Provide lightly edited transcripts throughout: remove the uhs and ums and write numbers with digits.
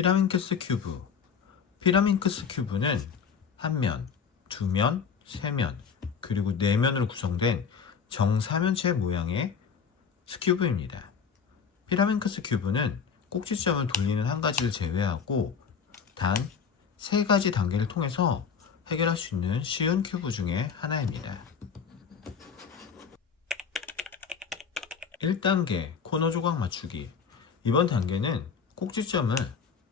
피라민크스 큐브. 피라민크스 큐브는 한 면, 두 면, 세 면, 그리고 네 면으로 구성된 정사면체 모양의 스큐브입니다. 피라민크스 큐브는 꼭지점을 돌리는 한 가지를 제외하고 단 세 가지 단계를 통해서 해결할 수 있는 쉬운 큐브 중에 하나입니다. 1단계 코너 조각 맞추기. 이번 단계는 꼭지점을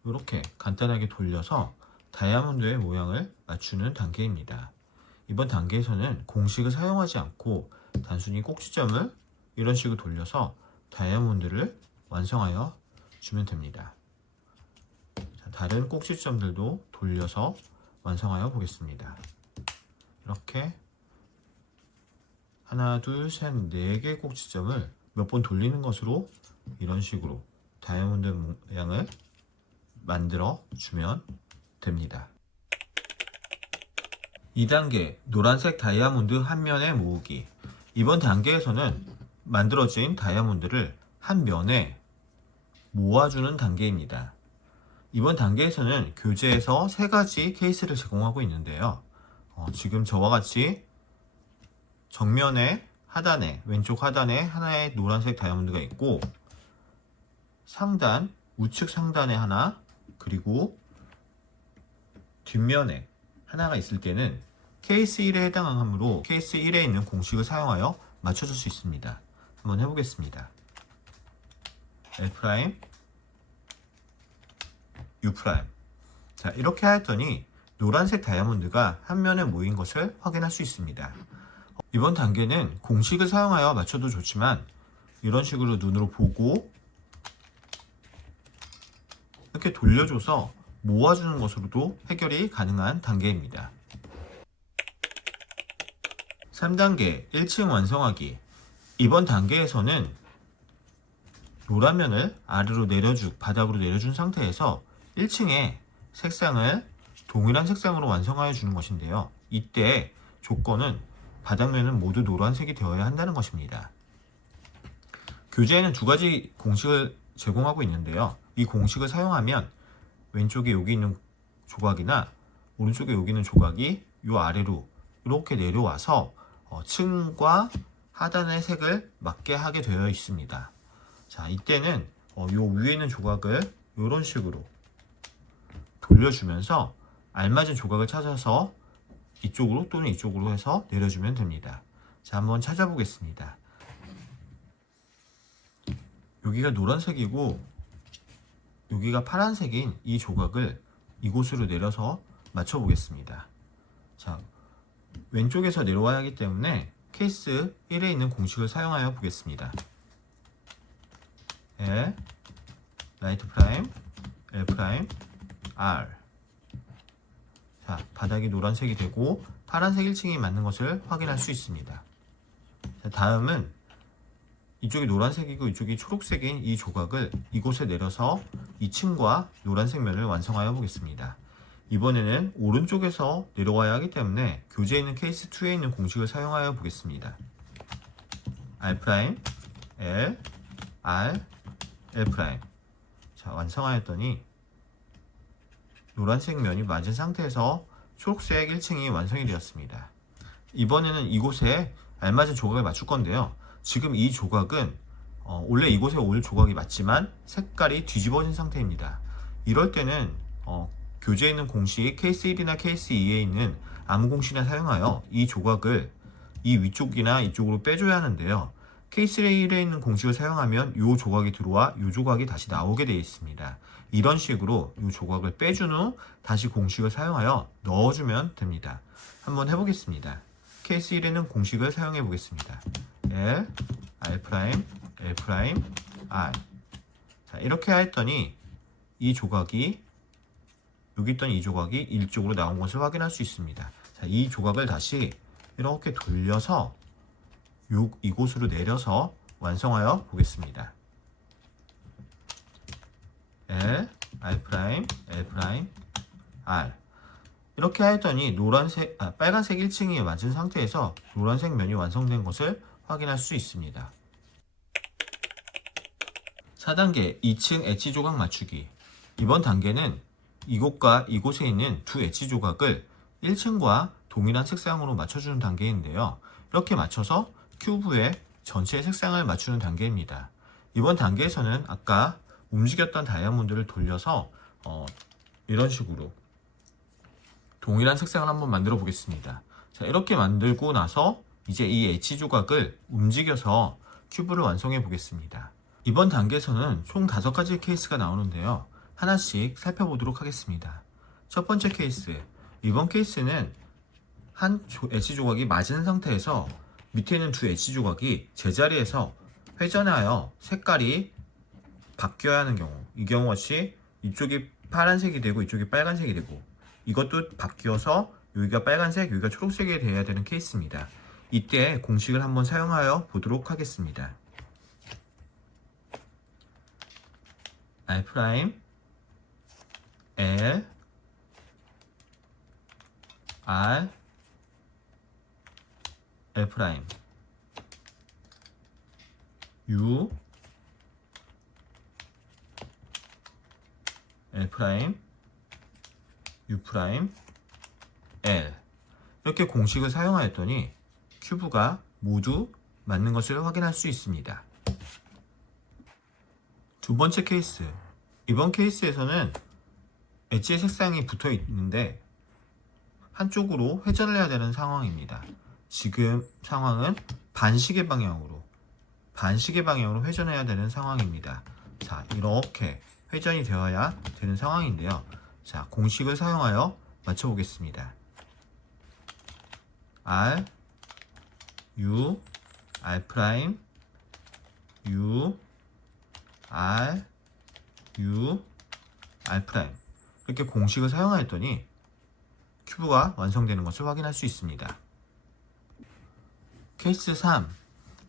이렇게 간단하게 돌려서 다이아몬드의 모양을 맞추는 단계입니다. 이번 단계에서는 공식을 사용하지 않고 단순히 꼭지점을 이런 식으로 돌려서 다이아몬드를 완성하여 주면 됩니다. 자, 다른 꼭지점들도 돌려서 완성하여 보겠습니다. 이렇게 하나, 둘, 셋, 네 개의 꼭지점을 몇 번 돌리는 것으로 이런 식으로 다이아몬드 모양을 만들어 주면 됩니다. 2단계 노란색 다이아몬드 한 면에 모으기. 이번 단계에서는 만들어진 다이아몬드를 한 면에 모아주는 단계입니다. 이번 단계에서는 교재에서 세 가지 케이스를 제공하고 있는데요. 지금 저와 같이 정면에 하단에, 왼쪽 하단에 하나의 노란색 다이아몬드가 있고 상단, 우측 상단에 하나, 그리고 뒷면에 하나가 있을 때는 케이스 1에 해당하므로 케이스 1에 있는 공식을 사용하여 맞춰줄 수 있습니다. 한번 해보겠습니다. L', U'. 자, 이렇게 하였더니 노란색 다이아몬드가 한 면에 모인 것을 확인할 수 있습니다. 이번 단계는 공식을 사용하여 맞춰도 좋지만 이런 식으로 눈으로 보고 이렇게 돌려줘서 모아주는 것으로도 해결이 가능한 단계입니다. 3단계 1층 완성하기. 이번 단계에서는 노란 면을 아래로 바닥으로 내려준 상태에서 1층에 색상을 동일한 색상으로 완성하여 주는 것인데요. 이때 조건은 바닥면은 모두 노란색이 되어야 한다는 것입니다. 교재에는 두 가지 공식을 제공하고 있는데요. 이 공식을 사용하면 왼쪽에 여기 있는 조각이나 오른쪽에 여기 있는 조각이 이 아래로 이렇게 내려와서 층과 하단의 색을 맞게 하게 되어 있습니다. 자, 이때는 이 위에 있는 조각을 이런 식으로 돌려주면서 알맞은 조각을 찾아서 이쪽으로 또는 이쪽으로 해서 내려주면 됩니다. 자, 한번 찾아보겠습니다. 여기가 노란색이고 여기가 파란색인 이 조각을 이곳으로 내려서 맞춰 보겠습니다. 자, 왼쪽에서 내려와야 하기 때문에 케이스 1에 있는 공식을 사용하여 보겠습니다. L, 라이트 프라임, L 프라임, R. 자, 바닥이 노란색이 되고 파란색 1층이 맞는 것을 확인할 수 있습니다. 자, 다음은 이쪽이 노란색이고 이쪽이 초록색인 이 조각을 이곳에 내려서 2층과 노란색 면을 완성하여 보겠습니다. 이번에는 오른쪽에서 내려와야 하기 때문에 교재에 있는 케이스 2에 있는 공식을 사용하여 보겠습니다. R', L, R, L'. 자, 완성하였더니 노란색 면이 맞은 상태에서 초록색 1층이 완성이 되었습니다. 이번에는 이곳에 알맞은 조각을 맞출 건데요. 지금 이 조각은 원래 이곳에 올 조각이 맞지만 색깔이 뒤집어진 상태입니다. 이럴 때는 교재에 있는 공식 케이스 1이나 케이스 2에 있는 아무 공식이나 사용하여 이 조각을 이 위쪽이나 이쪽으로 빼줘야 하는데요. 케이스 1에 있는 공식을 사용하면 이 조각이 들어와 이 조각이 다시 나오게 되어 있습니다. 이런 식으로 이 조각을 빼준 후 다시 공식을 사용하여 넣어주면 됩니다. 한번 해보겠습니다. 케이스 1에는 공식을 사용해 보겠습니다. L, R', L', R. 자, 이렇게 했더니 이 조각이 여기 있던 이 조각이 이쪽으로 나온 것을 확인할 수 있습니다. 자, 이 조각을 다시 이렇게 돌려서 이곳으로 내려서 완성하여 보겠습니다. L, R', L', R. 이렇게 하였더니 빨간색 1층이 맞은 상태에서 노란색 면이 완성된 것을 확인할 수 있습니다. 4단계 2층 엣지 조각 맞추기. 이번 단계는 이곳과 이곳에 있는 두 엣지 조각을 1층과 동일한 색상으로 맞춰주는 단계인데요. 이렇게 맞춰서 큐브의 전체 색상을 맞추는 단계입니다. 이번 단계에서는 아까 움직였던 다이아몬드를 돌려서 이런 식으로 동일한 색상을 한번 만들어 보겠습니다. 자, 이렇게 만들고 나서 이제 이 엣지 조각을 움직여서 큐브를 완성해 보겠습니다. 이번 단계에서는 총 5가지 케이스가 나오는데요. 하나씩 살펴보도록 하겠습니다. 첫 번째 케이스. 이번 케이스는 한 엣지 조각이 맞은 상태에서 밑에 있는 두 엣지 조각이 제자리에서 회전하여 색깔이 바뀌어야 하는 경우, 이 경우 같이 이쪽이 파란색이 되고 이쪽이 빨간색이 되고 이것도 바뀌어서 여기가 빨간색, 여기가 초록색이 되어야 되는 케이스입니다. 이때 공식을 한번 사용하여 보도록 하겠습니다. R 프라임 L R L 프라임 U L 프라임 U 프라임 L 이렇게 공식을 사용하였더니 큐브가 모두 맞는 것을 확인할 수 있습니다. 두 번째 케이스. 이번 케이스에서는 엣지의 색상이 붙어 있는데 한쪽으로 회전을 해야 되는 상황입니다. 지금 상황은 반시계 방향으로 회전해야 되는 상황입니다. 자, 이렇게 회전이 되어야 되는 상황인데요. 자, 공식을 사용하여 맞춰보겠습니다. R U R 프라임 U R U R 프라임 이렇게 공식을 사용하였더니 큐브가 완성되는 것을 확인할 수 있습니다. 케이스 3.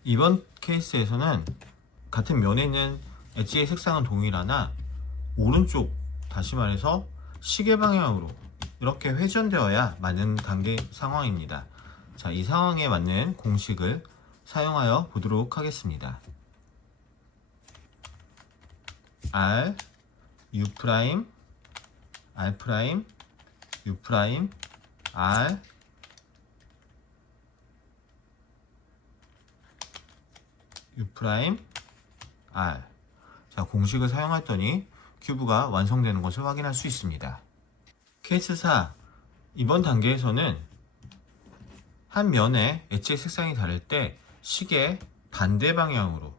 이번 케이스에서는 같은 면에 있는 엣지의 색상은 동일하나 오른쪽, 다시 말해서 시계 방향으로 이렇게 회전되어야 맞는 단계 상황입니다. 자, 이 상황에 맞는 공식을 사용하여 보도록 하겠습니다. R U 프라임 R 프라임 U 프라임 R U 프라임 R. 자, 공식을 사용했더니 큐브가 완성되는 것을 확인할 수 있습니다. 케이스 4. 이번 단계에서는 한 면에 엣지의 색상이 다를 때 시계 반대 방향으로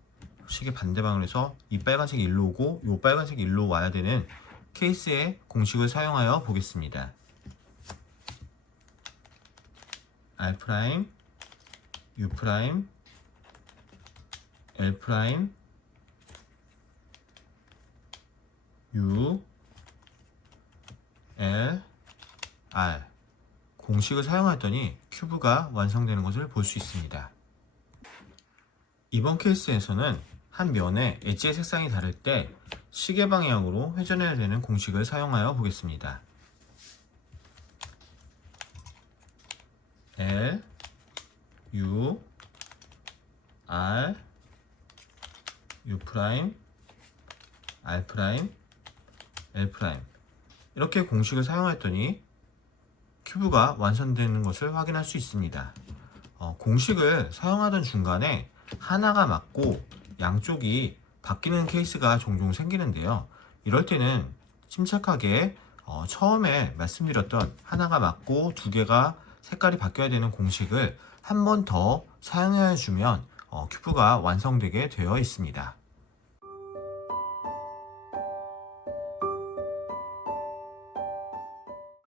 해서 이 빨간색이 일로 오고 이 빨간색이 일로 와야 되는 케이스의 공식을 사용하여 보겠습니다. R 프라임 U 프라임 L 프라임 U L R 공식을 사용했더니 큐브가 완성되는 것을 볼 수 있습니다. 이번 케이스에서는 한 면에 엣지의 색상이 다를 때 시계 방향으로 회전해야 되는 공식을 사용하여 보겠습니다. L U R U 프라임 R 프라임 L 프라임 이렇게 공식을 사용했더니 큐브가 완성되는 것을 확인할 수 있습니다. 공식을 사용하던 중간에 하나가 맞고 양쪽이 바뀌는 케이스가 종종 생기는데요. 이럴 때는 침착하게 처음에 말씀드렸던 하나가 맞고 두 개가 색깔이 바뀌어야 되는 공식을 한 번 더 사용해 주면 큐브가 완성되게 되어 있습니다.